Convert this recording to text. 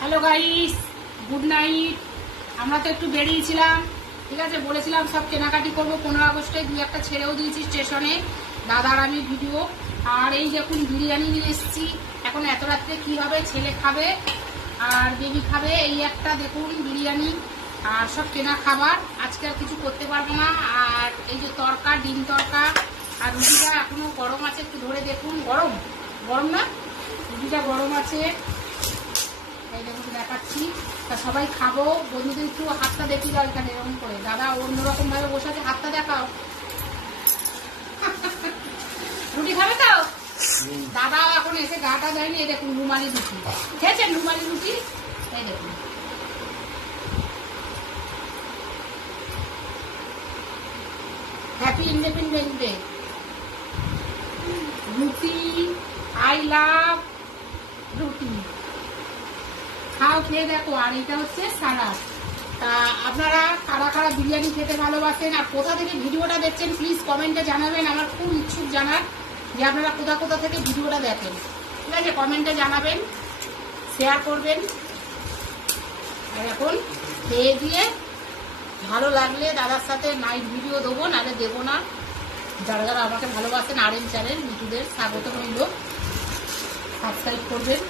Hello guys, good night. আমরা তো একটু বেরিয়েছিলাম, ঠিক আছে, বলেছিলাম সব কেনাকাটি করবো 15 আগস্টে, দুই একটা ছেড়েও দিয়েছি স্টেশনে, দাদার আমি ভিডিও। আর এই দেখুন বিরিয়ানি নিয়ে এসেছি। এখন এত রাত্রে কি হবে, ছেলে খাবে আর বেবি খাবে, এই একটা দেখুন বিরিয়ানি আর সব কেনা খাবার। আজকে আর কিছু করতে পারবো না। আর এই যে তরকা, ডিম তরকা, আর রুটিটা এখনো গরম আছে, একটু ধরে দেখুন। গরম গরম না, রুটিটা গরম আছে, এই দেখুন দেখাচ্ছি। তা সবাই খাবো, বন্ধুদের একটু হাতটা দেখি যাও এখানে এরকম করে। দাদা অন্যরকম ভাবে বসে আছে, হাতটা দেখাও। রুটি খাবে তো? দাদা এখন এসে গাটা দেয়নি। এই দেখুন রুমালি রুটি খেয়েছেন, রুমালি রুটি, এই দেখুন। Happy independence day. রুটি, আই লাভ রুটি, খাও, খেয়ে দেখো। আর এটা হচ্ছে সালাদ। তা আপনারা কারা কারা বিরিয়ানি খেতে ভালোবাসেন আর কোথা থেকে ভিডিওটা দেখছেন প্লিজ কমেন্টে জানাবেন। আমার খুব ইচ্ছুক জানার যে আপনারা কোথা কোথা থেকে ভিডিওটা দেখেন, ঠিক আছে? কমেন্টে জানাবেন, শেয়ার করবেন। আর এখন খেয়ে দিয়ে ভালো লাগলে দাদার সাথে নাইট ভিডিও দেবো, নাহলে দেবো না। যারা যারা আমাকে ভালোবাসেন, আর এম চ্যানেল মিঠুদের স্বাগত রইল, সাবস্ক্রাইব করবেন।